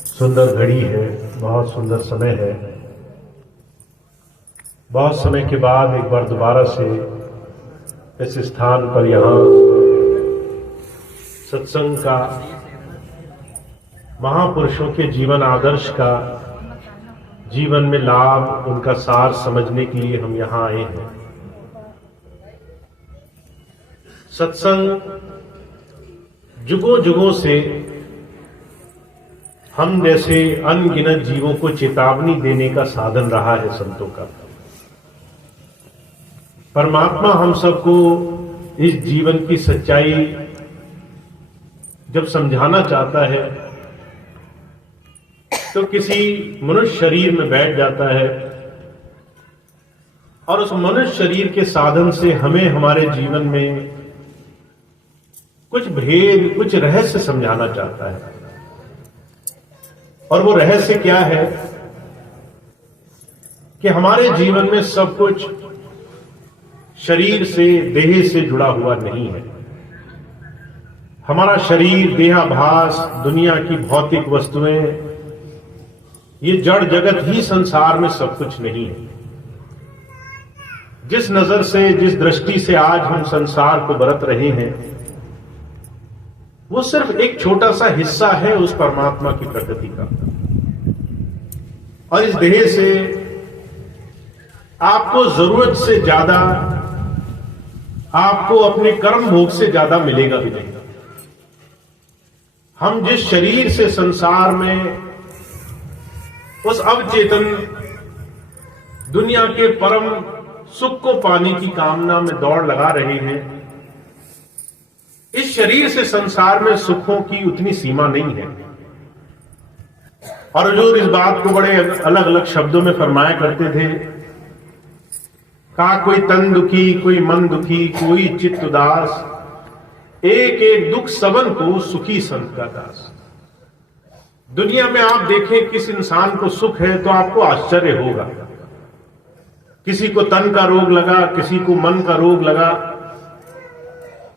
सुंदर घड़ी है, बहुत सुंदर समय है। बहुत समय के बाद एक बार दोबारा से इस स्थान पर यहाँ सत्संग का, महापुरुषों के जीवन आदर्श का, जीवन में लाभ, उनका सार समझने के लिए हम यहाँ आए हैं। सत्संग जुगों जुगों से हम जैसे अनगिनत जीवों को चेतावनी देने का साधन रहा है संतों का। परमात्मा हम सबको इस जीवन की सच्चाई जब समझाना चाहता है तो किसी मनुष्य शरीर में बैठ जाता है और उस मनुष्य शरीर के साधन से हमें हमारे जीवन में कुछ भेद, कुछ रहस्य समझाना चाहता है। और वो रहस्य क्या है कि हमारे जीवन में सब कुछ शरीर से, देह से जुड़ा हुआ नहीं है। हमारा शरीर, देहाभास, दुनिया की भौतिक वस्तुएं, ये जड़ जगत ही संसार में सब कुछ नहीं है। जिस नजर से, जिस दृष्टि से आज हम संसार को बरत रहे हैं, वो सिर्फ एक छोटा सा हिस्सा है उस परमात्मा की प्रकृति का। और इस देह से आपको जरूरत से ज्यादा, आपको अपने कर्म भोग से ज्यादा मिलेगा भी नहीं। हम जिस शरीर से संसार में उस अवचेतन दुनिया के परम सुख को पाने की कामना में दौड़ लगा रहे हैं, इस शरीर से संसार में सुखों की उतनी सीमा नहीं है। और हजूर इस बात को बड़े अलग अलग शब्दों में फरमाया करते थे। कहा कोई तन दुखी, कोई मन दुखी, कोई चित्त उदास, एक एक दुख सबन को सुखी संत का दास। दुनिया में आप देखें किस इंसान को सुख है तो आपको आश्चर्य होगा। किसी को तन का रोग लगा, किसी को मन का रोग लगा,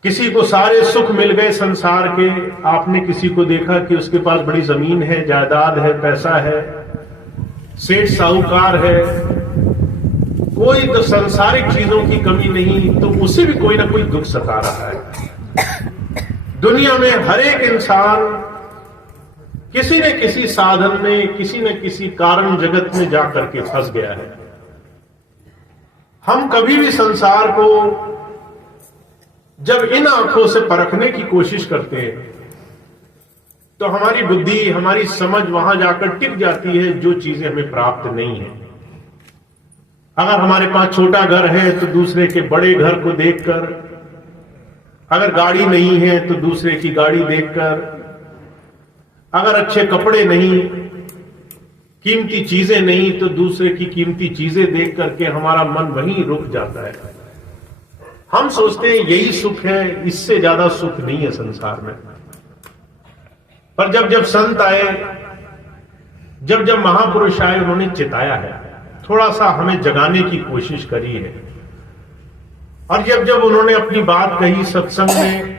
किसी को सारे सुख मिल गए संसार के। आपने किसी को देखा कि उसके पास बड़ी जमीन है, जायदाद है, पैसा है, सेठ साहूकार है, कोई तो सांसारिक चीजों की कमी नहीं, तो उसे भी कोई ना कोई दुख सता रहा है। दुनिया में हर एक इंसान किसी न किसी साधन में, किसी न किसी कारण जगत में जाकर के फंस गया है। हम कभी भी संसार को जब इन आंखों से परखने की कोशिश करते हैं तो हमारी बुद्धि, हमारी समझ वहां जाकर टिक जाती है जो चीजें हमें प्राप्त नहीं है। अगर हमारे पास छोटा घर है तो दूसरे के बड़े घर को देखकर, अगर गाड़ी नहीं है तो दूसरे की गाड़ी देखकर, अगर अच्छे कपड़े नहीं, कीमती चीजें नहीं तो दूसरे की कीमती चीजें देख करके हमारा मन वहीं रुक जाता है। हम सोचते हैं यही सुख है, इससे ज्यादा सुख नहीं है संसार में। पर जब जब संत आए, जब जब महापुरुष आए, उन्होंने चिताया है, थोड़ा सा हमें जगाने की कोशिश करी है। और जब जब उन्होंने अपनी बात कही सत्संग में,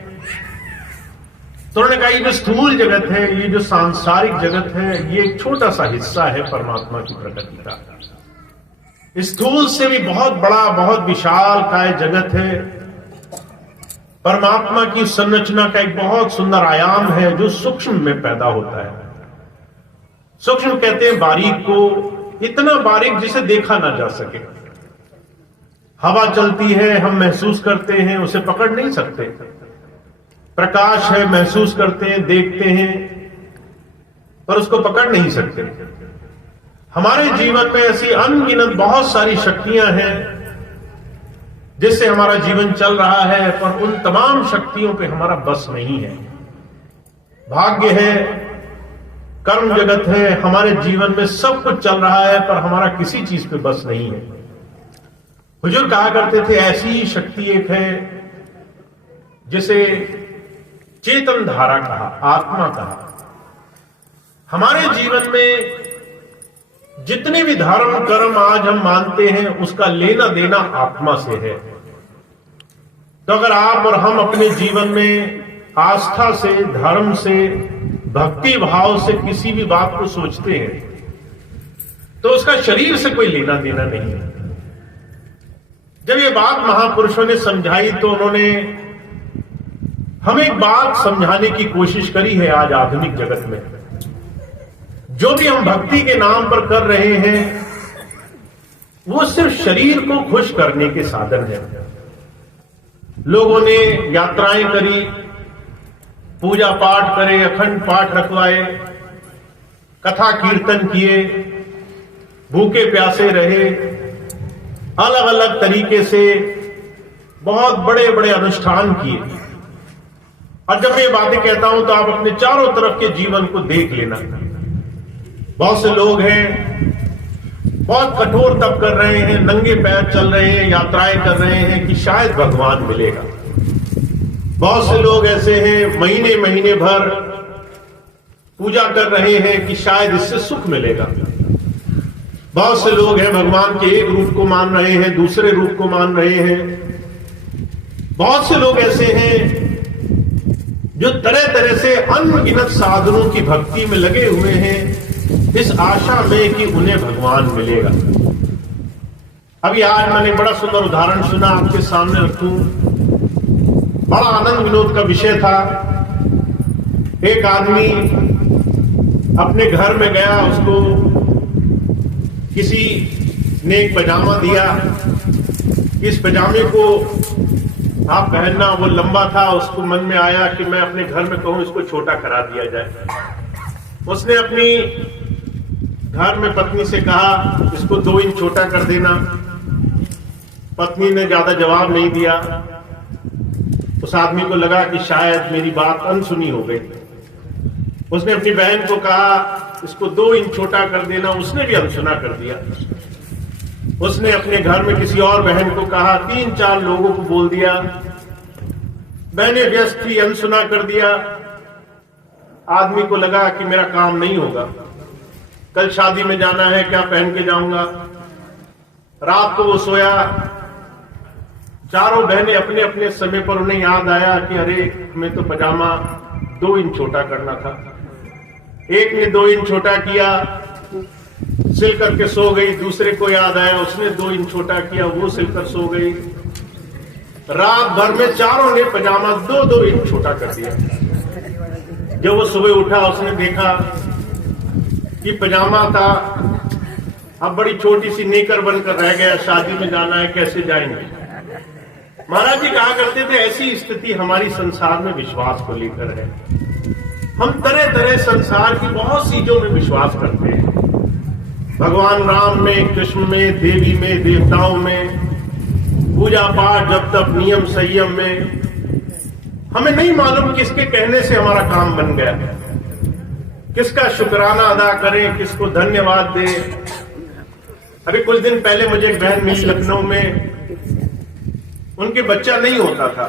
तो उन्होंने कहा ये जो स्थूल जगत है, ये जो सांसारिक जगत है, ये एक छोटा सा हिस्सा है परमात्मा की प्रकृति का। स्थूल से भी बहुत बड़ा, बहुत विशाल काय जगत है। परमात्मा की संरचना का एक बहुत सुंदर आयाम है जो सूक्ष्म में पैदा होता है। सूक्ष्म कहते हैं बारीक को, इतना बारीक जिसे देखा ना जा सके। हवा चलती है, हम महसूस करते हैं, उसे पकड़ नहीं सकते। प्रकाश है, महसूस करते हैं, देखते हैं, पर उसको पकड़ नहीं सकते। हमारे जीवन में ऐसी अनगिनत बहुत सारी शक्तियां हैं जिससे हमारा जीवन चल रहा है, पर उन तमाम शक्तियों पे हमारा बस नहीं है। भाग्य है, कर्म जगत है, हमारे जीवन में सब कुछ चल रहा है, पर हमारा किसी चीज पे बस नहीं है। हुजूर कहा करते थे ऐसी ही शक्ति एक है जिसे चेतन धारा कहा, आत्मा कहा। हमारे जीवन में जितने भी धर्म कर्म आज हम मानते हैं, उसका लेना देना आत्मा से है। तो अगर आप और हम अपने जीवन में आस्था से, धर्म से, भक्ति भाव से किसी भी बात को सोचते हैं तो उसका शरीर से कोई लेना देना नहीं है। जब ये बात महापुरुषों ने समझाई तो उन्होंने हमें एक बात समझाने की कोशिश करी है। आज आधुनिक जगत में जो भी हम भक्ति के नाम पर कर रहे हैं वो सिर्फ शरीर को खुश करने के साधन है। लोगों ने यात्राएं करी, पूजा पाठ करे, अखंड पाठ रखवाए, कथा कीर्तन किए, भूखे प्यासे रहे, अलग अलग तरीके से बहुत बड़े बड़े अनुष्ठान किए। और जब मैं ये बातें कहता हूं तो आप अपने चारों तरफ के जीवन को देख लेना। बहुत से लोग हैं बहुत कठोर तप कर रहे हैं, नंगे पैर चल रहे हैं, यात्राएं कर रहे हैं कि शायद भगवान मिलेगा। बहुत से लोग ऐसे हैं महीने महीने भर पूजा कर रहे हैं कि शायद इससे सुख मिलेगा। बहुत से लोग हैं भगवान के एक रूप को मान रहे हैं, दूसरे रूप को मान रहे हैं। बहुत से लोग ऐसे हैं जो तरह तरह से अनगिनत साधनों की भक्ति में लगे हुए हैं इस आशा में कि उन्हें भगवान मिलेगा। अभी आज मैंने बड़ा सुंदर उदाहरण सुना, आपके सामने रखूं। बड़ा आनंद विनोद का विषय था। एक आदमी अपने घर में गया, उसको किसी ने एक पजामा दिया। इस पजामे को आप पहनना, वो लंबा था। उसको मन में आया कि मैं अपने घर में कहूं इसको छोटा करा दिया जाए। उसने अपनी घर में पत्नी से कहा इसको 2 इंच छोटा कर देना। पत्नी ने ज्यादा जवाब नहीं दिया। उस आदमी को लगा कि शायद मेरी बात अनसुनी हो गई। उसने अपनी बहन को कहा इसको 2 इंच छोटा कर देना। उसने भी अनसुना कर दिया। उसने अपने घर में किसी और बहन को कहा, 3-4 लोगों को बोल दिया। बहनें व्यस्त थी, अनसुना कर दिया। आदमी को लगा कि मेरा काम नहीं होगा, कल शादी में जाना है, क्या पहन के जाऊंगा। रात को वो सोया। चारों बहनें अपने अपने समय पर उन्हें याद आया कि अरे हमें तो पजामा 2 इंच छोटा करना था। एक ने 2 इंच छोटा किया, सिल करके सो गई। दूसरे को याद आया, उसने 2 इंच छोटा किया, वो सिलकर सो गई। रात भर में चारों ने पजामा 2-2 इंच छोटा कर दिया। जब वो सुबह उठा उसने देखा कि पजामा था अब बड़ी छोटी सी नेकर बनकर रह गया। शादी में जाना है, कैसे जाएंगे। महाराज जी कहा करते थे ऐसी स्थिति हमारी संसार में विश्वास को लेकर है। हम तरह तरह संसार की बहुत चीजों में विश्वास करते हैं, भगवान राम में, कृष्ण में, देवी में, देवताओं में, पूजा पाठ, जब तक नियम संयम में। हमें नहीं मालूम किसके कहने से हमारा काम बन गया, किसका शुक्राना अदा करें, किसको धन्यवाद दें। अभी कुछ दिन पहले मुझे एक बहन मिली लखनऊ में, उनके बच्चा नहीं होता था।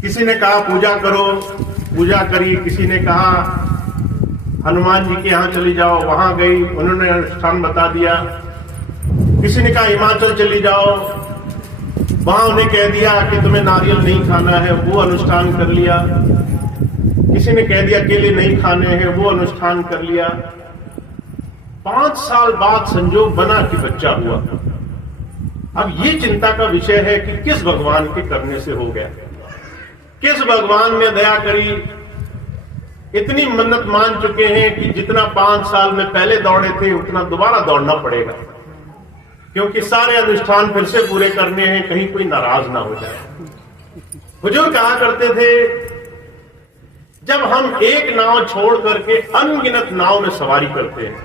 किसी ने कहा पूजा करो, पूजा करी। किसी ने कहा हनुमान जी के यहां चली जाओ, वहां गई, उन्होंने अनुष्ठान बता दिया। किसी ने कहा हिमाचल चली जाओ, वहां उन्हें कह दिया कि तुम्हें नारियल नहीं खाना है, वो अनुष्ठान कर लिया। किसी ने कह दिया केले नहीं खाने हैं, वो अनुष्ठान कर लिया। 5 साल बाद संजोग बना कि बच्चा हुआ। अब ये चिंता का विषय है कि किस भगवान के करने से हो गया, किस भगवान ने दया करी। इतनी मन्नत मान चुके हैं कि जितना 5 साल में पहले दौड़े थे उतना दोबारा दौड़ना पड़ेगा, क्योंकि सारे अनुष्ठान फिर से पूरे करने हैं, कहीं कोई नाराज ना हो जाए। हुजूर कहा करते थे जब हम एक नाव छोड़ करके अनगिनत नाव में सवारी करते हैं,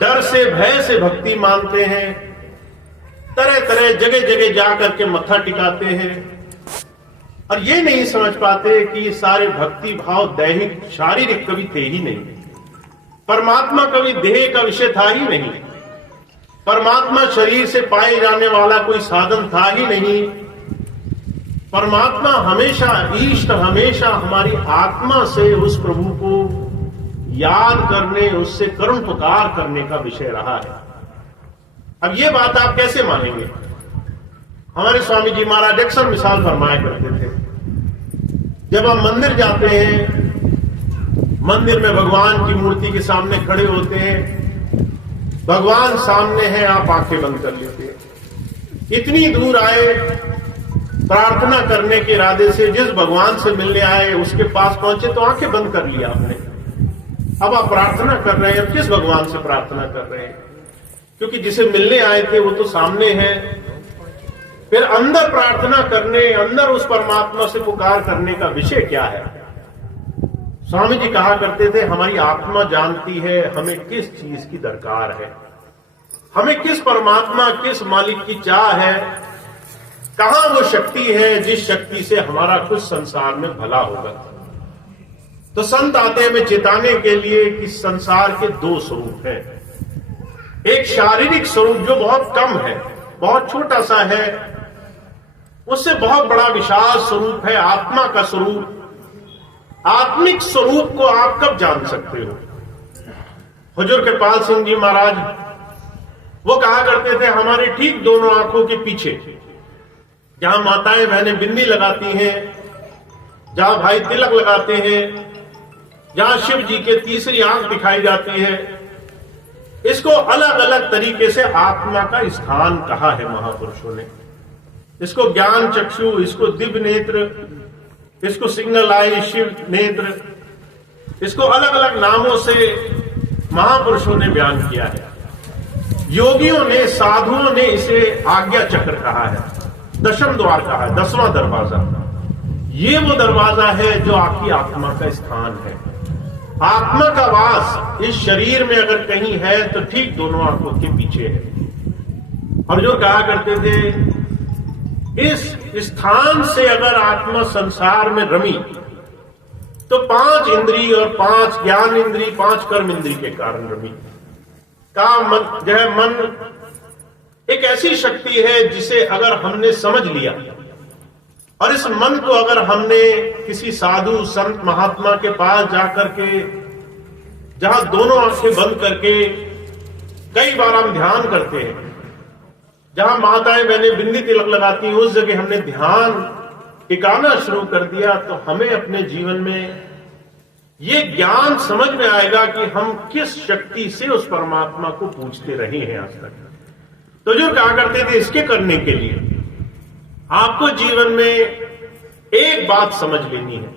डर से भय से भक्ति मानते हैं, तरह तरह जगह जगह जाकर के मत्था टिकाते हैं और ये नहीं समझ पाते कि ये सारे भक्ति भाव दैहिक शारीरिक कभी थे ही नहीं। परमात्मा कभी देह का विषय था ही नहीं। परमात्मा शरीर से पाए जाने वाला कोई साधन था ही नहीं। परमात्मा हमेशा, इष्ट हमेशा हमारी आत्मा से उस प्रभु को याद करने, उससे करुण पुकार करने का विषय रहा है। अब ये बात आप कैसे मानेंगे? हमारे स्वामी जी महाराज अक्सर मिसाल फरमाया करते थे, जब हम मंदिर जाते हैं मंदिर में भगवान की मूर्ति के सामने खड़े होते हैं, भगवान सामने है, आप आंखें बंद कर लेते हैं। इतनी दूर आए प्रार्थना करने के इरादे से, जिस भगवान से मिलने आए उसके पास पहुंचे तो आंखें बंद कर लिया आपने। अब आप प्रार्थना कर रहे हैं, किस भगवान से प्रार्थना कर रहे हैं? क्योंकि जिसे मिलने आए थे वो तो सामने है। फिर अंदर प्रार्थना करने, अंदर उस परमात्मा से पुकार करने का विषय क्या है? स्वामी जी कहा करते थे, हमारी आत्मा जानती है हमें किस चीज की दरकार है, हमें किस परमात्मा, किस मालिक की चाह है, कहां वो शक्ति है जिस शक्ति से हमारा कुछ संसार में भला होगा। तो संत आते हैं हमें चेताने के लिए कि संसार के दो स्वरूप हैं। एक शारीरिक स्वरूप जो बहुत कम है, बहुत छोटा सा है, उससे बहुत बड़ा विशाल स्वरूप है आत्मा का स्वरूप। आत्मिक स्वरूप को आप कब जान सकते हो? हुजूर कृपाल सिंह जी महाराज वो कहा करते थे, हमारे ठीक दोनों आंखों के पीछे जहां माताएं बहनें बिंदी लगाती हैं, जहां भाई तिलक लगाते हैं, जहां शिव जी के तीसरी आंख दिखाई जाती है, इसको अलग अलग तरीके से आत्मा का स्थान कहा है महापुरुषों ने। इसको ज्ञान चक्षु, इसको दिव्य नेत्र, इसको सिग्नल आई, शिव नेत्र, इसको अलग अलग नामों से महापुरुषों ने बयान किया है। योगियों ने, साधुओं ने इसे आज्ञा चक्र कहा है, दशम द्वार कहा है, 10वां दरवाजा। ये वो दरवाजा है जो आपकी आत्मा का स्थान है। आत्मा का वास इस शरीर में अगर कहीं है तो ठीक दोनों आंखों के पीछे है। और जो कहा करते थे, इस स्थान से अगर आत्मा संसार में रमी तो 5 इंद्री और 5 ज्ञान इंद्री, 5 कर्म इंद्री के कारण रमी। का मन जो है, मन एक ऐसी शक्ति है जिसे अगर हमने समझ लिया और इस मन को अगर हमने किसी साधु संत महात्मा के पास जाकर के, जहां दोनों आंखें बंद करके कई बार हम ध्यान करते हैं, जहां माताएं बहनें बिंदी तिलक लगाती हैं, उस जगह हमने ध्यान टिकाना शुरू कर दिया तो हमें अपने जीवन में ये ज्ञान समझ में आएगा कि हम किस शक्ति से उस परमात्मा को पूजते रहे हैं आज तक। तो जो कहा करते थे, इसके करने के लिए आपको जीवन में एक बात समझ लेनी है,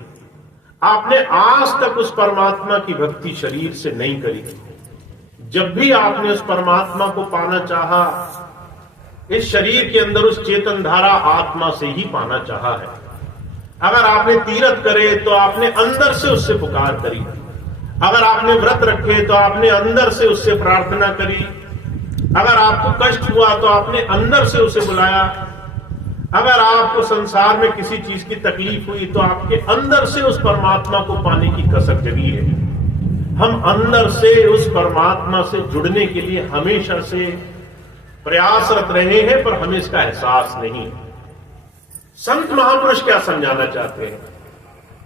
आपने आज तक उस परमात्मा की भक्ति शरीर से नहीं करी। जब भी आपने उस परमात्मा को पाना चाहा, इस शरीर के अंदर उस चेतन धारा आत्मा से ही पाना चाहा है। अगर आपने तीर्थ करे तो आपने अंदर से उससे पुकार करी, अगर आपने व्रत रखे तो आपने अंदर से उससे प्रार्थना करी, अगर आपको कष्ट हुआ तो आपने अंदर से उसे बुलाया, अगर आपको संसार में किसी चीज की तकलीफ हुई तो आपके अंदर से उस परमात्मा को पाने की कसक जगी है। हम अंदर से उस परमात्मा से जुड़ने के लिए हमेशा से प्रयासरत रहे हैं, पर हमें इसका एहसास नहीं। संत महापुरुष क्या समझाना चाहते हैं?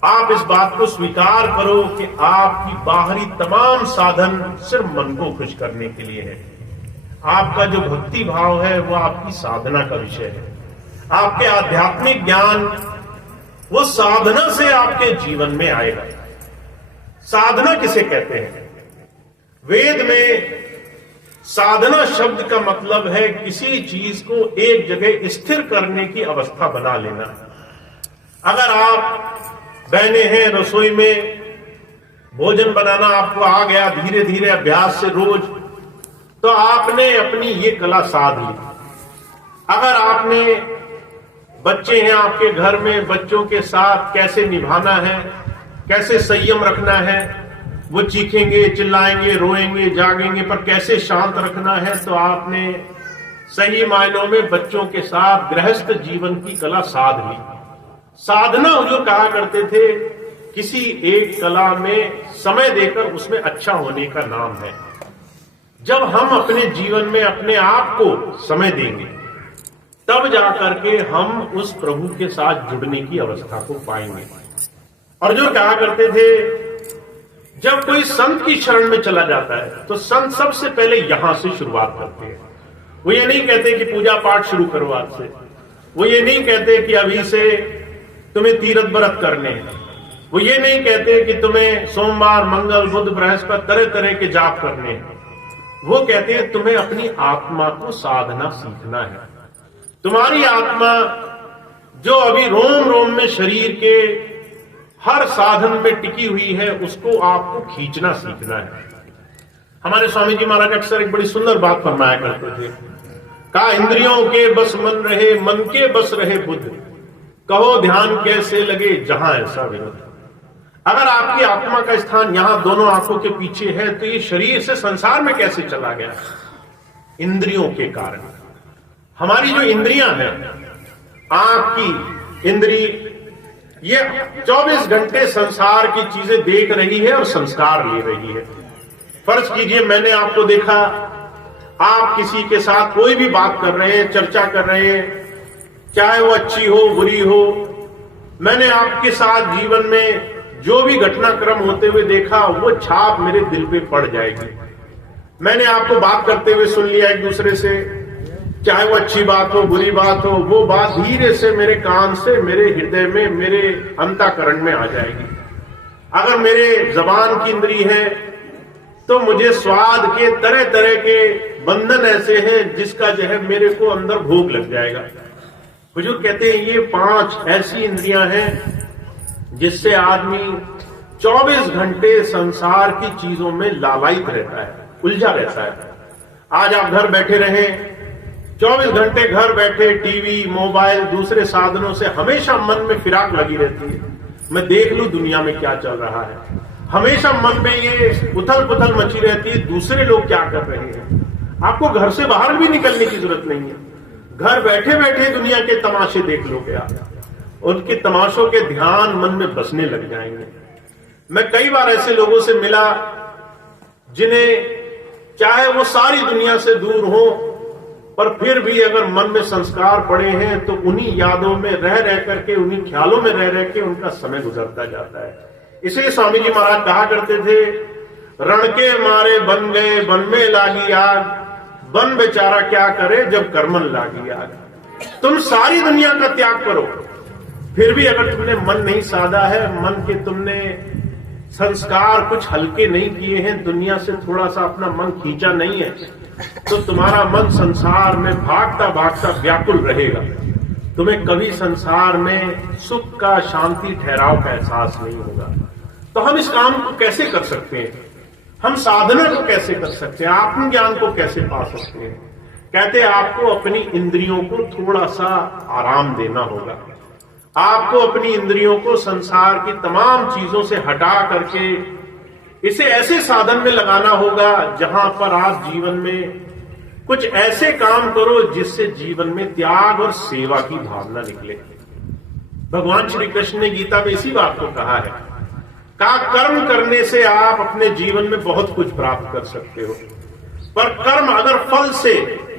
आप इस बात को स्वीकार करो कि आपकी बाहरी तमाम साधन सिर्फ मन को खुश करने के लिए है। आपका जो भक्ति भाव है वो आपकी साधना का विषय है। आपके आध्यात्मिक ज्ञान वो साधना से आपके जीवन में आएगा। साधना किसे कहते हैं? वेद में साधना शब्द का मतलब है किसी चीज को एक जगह स्थिर करने की अवस्था बना लेना। अगर आप बहने हैं रसोई में, भोजन बनाना आपको आ गया धीरे धीरे अभ्यास से रोज, तो आपने अपनी ये कला साध ली। अगर आपने बच्चे हैं आपके घर में, बच्चों के साथ कैसे निभाना है, कैसे संयम रखना है, वो चीखेंगे, चिल्लाएंगे, रोएंगे, जागेंगे, पर कैसे शांत रखना है, तो आपने सही मायनों में बच्चों के साथ गृहस्थ जीवन की कला साध ली। साधना जो कहा करते थे, किसी एक कला में समय देकर उसमें अच्छा होने का नाम है। जब हम अपने जीवन में अपने आप को समय देंगे तब जाकर के हम उस प्रभु के साथ जुड़ने की अवस्था को पाएंगे। और जो कहा करते थे, जब कोई संत की शरण में चला जाता है तो संत सबसे पहले यहां से शुरुआत करते हैं। वो ये नहीं कहते कि पूजा पाठ शुरू करो आज से, वो ये नहीं कहते कि अभी से तुम्हें तीर्थ व्रत करने हैं, वो ये नहीं कहते कि तुम्हें सोमवार, मंगल, बुध, बृहस्पति तरह तरह के जाप करने हैं। वो कहते हैं तुम्हें अपनी आत्मा को साधना सीखना है। तुम्हारी आत्मा जो अभी रोम रोम में शरीर के हर साधन में टिकी हुई है, उसको आपको खींचना सीखना है। हमारे स्वामी जी महाराज अक्सर एक बड़ी सुंदर बात फरमाया करते थे, कहा इंद्रियों के बस मन रहे, मन के बस रहे बुद्ध, कहो ध्यान कैसे लगे जहां ऐसा विरोध। अगर आपकी आत्मा का स्थान यहां दोनों आंखों के पीछे है, तो ये शरीर से संसार में कैसे चला गया? इंद्रियों के कारण। हमारी जो इंद्रियां हैं, आंख की इंद्री, ये 24 घंटे संसार की चीजें देख रही है और संस्कार ले रही है। फर्ज कीजिए मैंने आपको देखा, आप किसी के साथ कोई भी बात कर रहे हैं, चर्चा कर रहे हैं, चाहे वो अच्छी हो बुरी हो, मैंने आपके साथ जीवन में जो भी घटनाक्रम होते हुए देखा, वो छाप मेरे दिल पे पड़ जाएगी। मैंने आपको बात करते हुए सुन लिया एक दूसरे से, चाहे वो अच्छी बात हो बुरी बात हो, वो बात धीरे से मेरे कान से मेरे हृदय में, मेरे अंतःकरण में आ जाएगी। अगर मेरे जबान की इंद्री है, तो मुझे स्वाद के तरह तरह के बंधन ऐसे हैं जिसका जो है मेरे को अंदर भोग लग जाएगा। हुजूर कहते हैं ये 5 ऐसी इंद्रियां हैं जिससे आदमी 24 घंटे संसार की चीजों में लालायित रहता है, उलझा रहता है। आज आप घर बैठे रहें, 24 घंटे घर बैठे टीवी, मोबाइल, दूसरे साधनों से हमेशा मन में फिराक लगी रहती है, मैं देख लूं दुनिया में क्या चल रहा है। हमेशा मन में ये उथल पुथल मची रहती है, दूसरे लोग क्या कर रहे हैं। आपको घर से बाहर भी निकलने की जरूरत नहीं है, घर बैठे बैठे दुनिया के तमाशे देख लोगे आप, उनके तमाशों के ध्यान मन में बसने लग जाएंगे। मैं कई बार ऐसे लोगों से मिला जिन्हें चाहे वो सारी दुनिया से दूर हो, पर फिर भी अगर मन में संस्कार पड़े हैं तो उन्हीं यादों में रह रह करके, उन्हीं ख्यालों में रह रह के उनका समय गुजरता जाता है। इसलिए स्वामी जी महाराज कहा करते थे, रण के मारे बन गए, बन में लागी आग, बन बेचारा क्या करे जब कर्मन लागी आग। तुम सारी दुनिया का त्याग करो, फिर भी अगर तुमने मन नहीं साधा है, मन के तुमने संस्कार कुछ हल्के नहीं किए हैं, दुनिया से थोड़ा सा अपना मन खींचा नहीं है, तो तुम्हारा मन संसार में भागता भागता व्याकुल रहेगा। तुम्हें कभी संसार में सुख का, शांति, ठहराव का एहसास नहीं होगा। तो हम इस काम को कैसे कर सकते हैं? हम साधना को कैसे कर सकते हैं? आत्मज्ञान को कैसे पा सकते हैं? कहते हैं आपको अपनी इंद्रियों को थोड़ा सा आराम देना होगा। आपको अपनी इंद्रियों को संसार की तमाम चीजों से हटा करके इसे ऐसे साधन में लगाना होगा जहां पर आप जीवन में कुछ ऐसे काम करो जिससे जीवन में त्याग और सेवा की भावना निकले। भगवान श्री कृष्ण ने गीता में इसी बात को कहा है, कहा कर्म करने से आप अपने जीवन में बहुत कुछ प्राप्त कर सकते हो, पर कर्म अगर फल से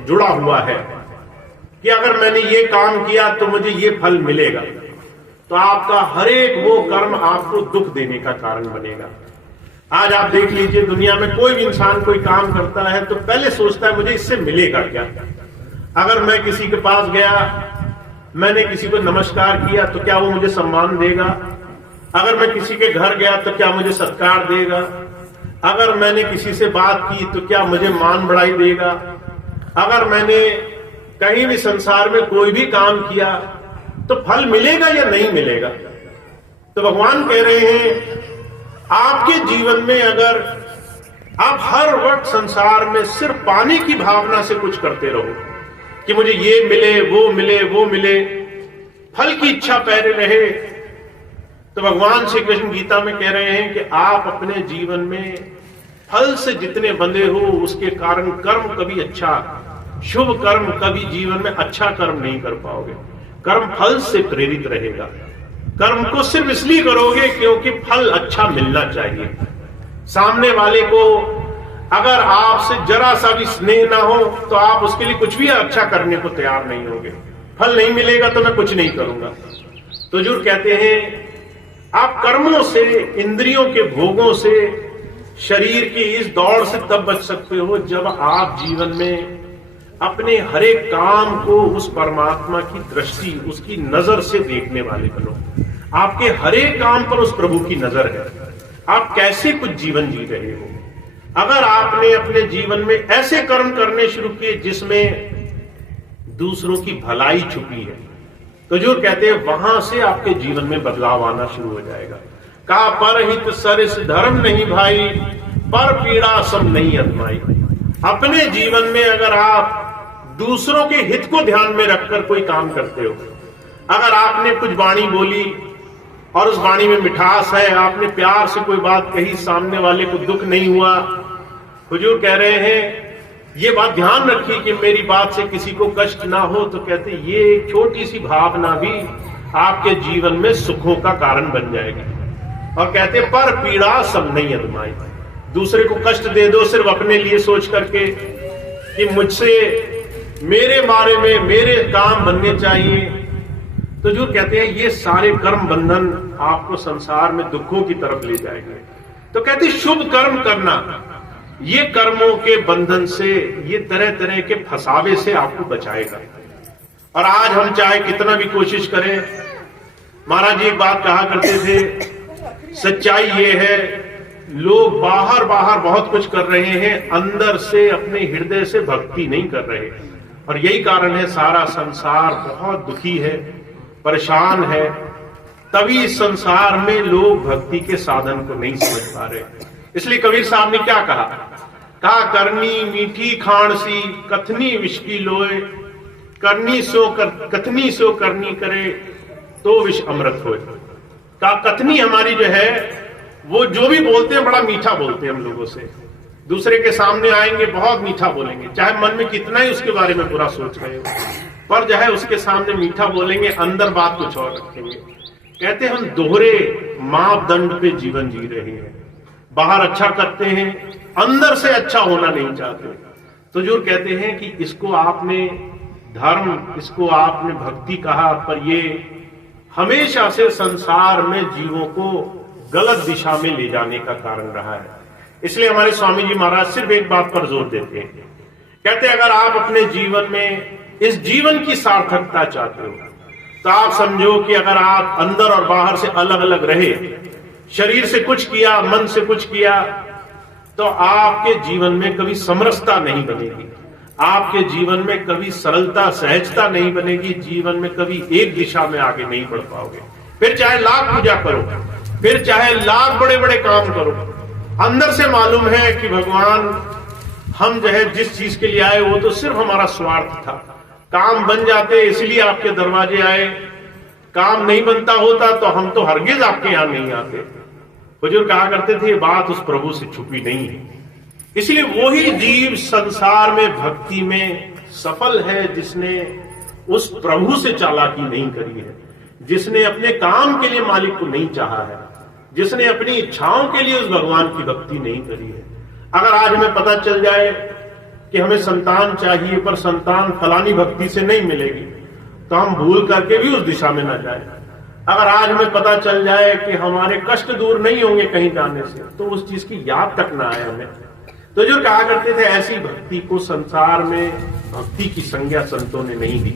जुड़ा हुआ है कि अगर मैंने ये काम किया तो मुझे ये फल मिलेगा, तो आपका हर एक वो कर्म आपको दुख देने का कारण बनेगा। आज आप देख लीजिए, दुनिया में कोई भी इंसान कोई काम करता है तो पहले सोचता है मुझे इससे मिलेगा क्या। अगर मैं किसी के पास गया, मैंने किसी को नमस्कार किया तो क्या वो मुझे सम्मान देगा? अगर मैं किसी के घर गया तो क्या मुझे सत्कार देगा? अगर मैंने किसी से बात की तो क्या मुझे मान बढ़ाई देगा? अगर मैंने कहीं भी संसार में कोई भी काम किया तो फल मिलेगा या नहीं मिलेगा? तो भगवान कह रहे हैं आपके जीवन में अगर आप हर वक्त संसार में सिर्फ पाने की भावना से कुछ करते रहो कि मुझे ये मिले वो मिले वो मिले, फल की इच्छा पैरे रहे, तो भगवान श्री कृष्ण गीता में कह रहे हैं कि आप अपने जीवन में फल से जितने बंधे हो उसके कारण कर्म कभी अच्छा, शुभ कर्म कभी जीवन में अच्छा कर्म नहीं कर पाओगे। कर्म फल से प्रेरित रहेगा। कर्म को सिर्फ इसलिए करोगे क्योंकि फल अच्छा मिलना चाहिए। सामने वाले को अगर आपसे जरा सा भी स्नेह ना हो तो आप उसके लिए कुछ भी अच्छा करने को तैयार नहीं होगे। फल नहीं मिलेगा तो मैं कुछ नहीं करूंगा। तो हुजूर कहते हैं आप कर्मों से, इंद्रियों के भोगों से, शरीर की इस दौड़ से तब बच सकते हो जब आप जीवन में अपने हर एक काम को उस परमात्मा की दृष्टि, उसकी नजर से देखने वाले बनो। आपके हर एक काम पर उस प्रभु की नजर है। आप कैसे कुछ जीवन जी रहे हो। अगर आपने अपने जीवन में ऐसे कर्म करने शुरू किए जिसमें दूसरों की भलाई छुपी है, तो जो कहते हैं वहां से आपके जीवन में बदलाव आना शुरू हो जाएगा। का परहित सरिस धर्म नहीं भाई, पर पीड़ा सम नहीं अदमाई। अपने जीवन में अगर आप दूसरों के हित को ध्यान में रखकर कोई काम करते हो, अगर आपने कुछ वाणी बोली और उस वाणी में मिठास है, आपने प्यार से कोई बात कही, सामने वाले को दुख नहीं हुआ, हुजूर कह रहे हैं ये बात ध्यान रखिए कि मेरी बात से किसी को कष्ट ना हो, तो कहते ये एक छोटी सी भावना भी आपके जीवन में सुखों का कारण बन जाएगी। और कहते पर पीड़ा सब नहीं अदमाई। दूसरे को कष्ट दे दो सिर्फ अपने लिए सोच करके कि मुझसे मेरे बारे में मेरे काम बनने चाहिए, तो जो कहते हैं ये सारे कर्म बंधन आपको संसार में दुखों की तरफ ले जाएंगे। तो कहते शुभ कर्म करना ये कर्मों के बंधन से, ये तरह तरह के फसावे से आपको बचाएगा। और आज हम चाहे कितना भी कोशिश करें, महाराज जी एक बात कहा करते थे, सच्चाई ये है लोग बाहर बाहर बहुत कुछ कर रहे हैं, अंदर से अपने हृदय से भक्ति नहीं कर रहे। और यही कारण है सारा संसार बहुत दुखी है, परेशान है। तभी इस संसार में लोग भक्ति के साधन को नहीं समझ पा रहे। इसलिए कबीर साहब ने क्या कहा, करनी मीठी खाणसी कथनी विष की लोए, करनी सो कथनी सो करनी करे तो विष अमृत होए। कथनी हमारी जो है वो जो भी बोलते हैं बड़ा मीठा बोलते हैं हम लोगों से, दूसरे के सामने आएंगे बहुत मीठा बोलेंगे, चाहे मन में कितना ही उसके बारे में बुरा सोच रहे हो, पर जो है उसके सामने मीठा बोलेंगे, अंदर बात कुछ और रखेंगे। कहते हम दोहरे मापदंड पे जीवन जी रहे हैं, बाहर अच्छा करते हैं, अंदर से अच्छा होना नहीं चाहते। तो जो कहते हैं कि इसको आपने धर्म, इसको आपने भक्ति कहा, पर ये हमेशा से संसार में जीवों को गलत दिशा में ले जाने का कारण रहा है। इसलिए हमारे स्वामी जी महाराज सिर्फ एक बात पर जोर देते हैं, कहते हैं अगर आप अपने जीवन में इस जीवन की सार्थकता चाहते हो तो आप समझो कि अगर आप अंदर और बाहर से अलग अलग रहे, शरीर से कुछ किया, मन से कुछ किया, तो आपके जीवन में कभी समरसता नहीं बनेगी, आपके जीवन में कभी सरलता सहजता नहीं बनेगी, जीवन में कभी एक दिशा में आगे नहीं बढ़ पाओगे। फिर चाहे लाख पूजा करो, फिर चाहे लाख बड़े बड़े काम करो, अंदर से मालूम है कि भगवान हम जो है जिस चीज के लिए आए वो तो सिर्फ हमारा स्वार्थ था। काम बन जाते इसलिए आपके दरवाजे आए, काम नहीं बनता होता तो हम तो हरगिज आपके यहां नहीं आते। हुजूर कहा करते थे ये बात उस प्रभु से छुपी नहीं है। इसलिए वही जीव संसार में भक्ति में सफल है जिसने उस प्रभु से चालाकी नहीं करी है, जिसने अपने काम के लिए मालिक को नहीं चाहा है, जिसने अपनी इच्छाओं के लिए उस भगवान की भक्ति नहीं करी है। अगर आज हमें पता चल जाए कि हमें संतान चाहिए पर संतान फलानी भक्ति से नहीं मिलेगी, तो हम भूल करके भी उस दिशा में न जाए। अगर आज हमें पता चल जाए कि हमारे कष्ट दूर नहीं होंगे कहीं जाने से, तो उस चीज की याद तक ना आए हमें। तो जो कहा करते थे ऐसी भक्ति को संसार में भक्ति की संज्ञा संतों ने नहीं दी,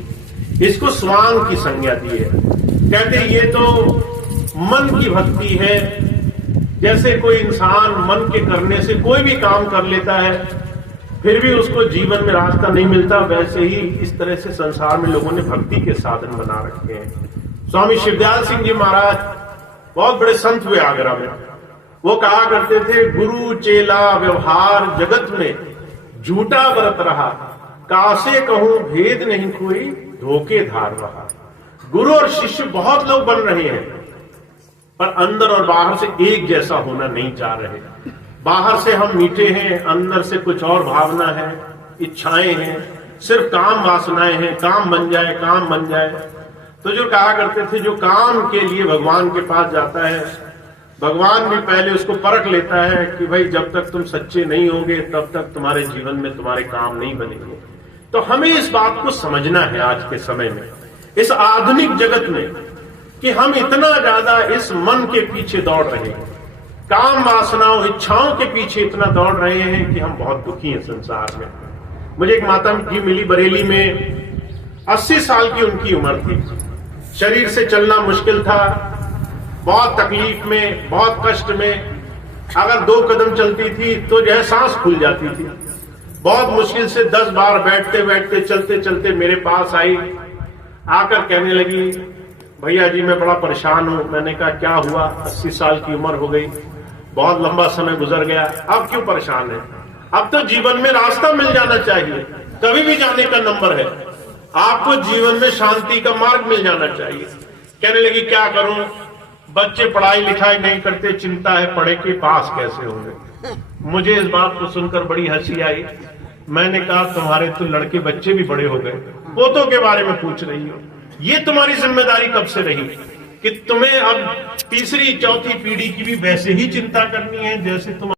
इसको स्वांग की संज्ञा दी है। कहते ये तो मन की भक्ति है, जैसे कोई इंसान मन के करने से कोई भी काम कर लेता है फिर भी उसको जीवन में रास्ता नहीं मिलता, वैसे ही इस तरह से संसार में लोगों ने भक्ति के साधन बना रखे हैं। स्वामी शिवदयाल सिंह जी महाराज बहुत बड़े संत हुए आगरा में, वो कहा करते थे गुरु चेला व्यवहार जगत में झूठा व्रत रहा, कासे कहूं भेद नहीं कोई धोखेधार रहा। गुरु और शिष्य बहुत लोग बन रहे हैं पर अंदर और बाहर से एक जैसा होना नहीं चाह रहे। बाहर से हम मीठे हैं, अंदर से कुछ और भावना है, इच्छाएं हैं, सिर्फ काम वासनाएं हैं, काम बन जाए काम बन जाए। तो जो कहा करते थे जो काम के लिए भगवान के पास जाता है, भगवान भी पहले उसको परख लेता है कि भाई जब तक तुम सच्चे नहीं होगे तब तक तुम्हारे जीवन में तुम्हारे काम नहीं बनेंगे। तो हमें इस बात को समझना है आज के समय में, इस आधुनिक जगत में, कि हम इतना ज्यादा इस मन के पीछे दौड़ रहे हैं, काम वासनाओं इच्छाओं के पीछे इतना दौड़ रहे हैं कि हम बहुत दुखी हैं संसार में। मुझे एक माता जी मिली बरेली में, 80 साल की उनकी उम्र थी, शरीर से चलना मुश्किल था, बहुत तकलीफ में, बहुत कष्ट में, अगर 2 कदम चलती थी तो जो है सांस खुल जाती थी। बहुत मुश्किल से 10 बार बैठते बैठते चलते चलते मेरे पास आई, आकर कहने लगी, भैया जी मैं बड़ा परेशान हूं। मैंने कहा क्या हुआ? 80 साल की उम्र हो गई, बहुत लंबा समय गुजर गया, अब क्यों परेशान है? अब तो जीवन में रास्ता मिल जाना चाहिए, कभी भी जाने का नंबर है। आपको जीवन में शांति का मार्ग मिल जाना चाहिए। कहने लगी क्या करूं, बच्चे पढ़ाई लिखाई नहीं करते, चिंता है पढ़े के पास कैसे होंगे। मुझे इस बात को सुनकर बड़ी हंसी आई। मैंने कहा तुम्हारे तो लड़के बच्चे भी बड़े हो गए, पोतों के बारे में पूछ रही हो? ये तुम्हारी जिम्मेदारी कब से रही कि तुम्हें अब तीसरी चौथी पीढ़ी की भी वैसे ही चिंता करनी है जैसे तुम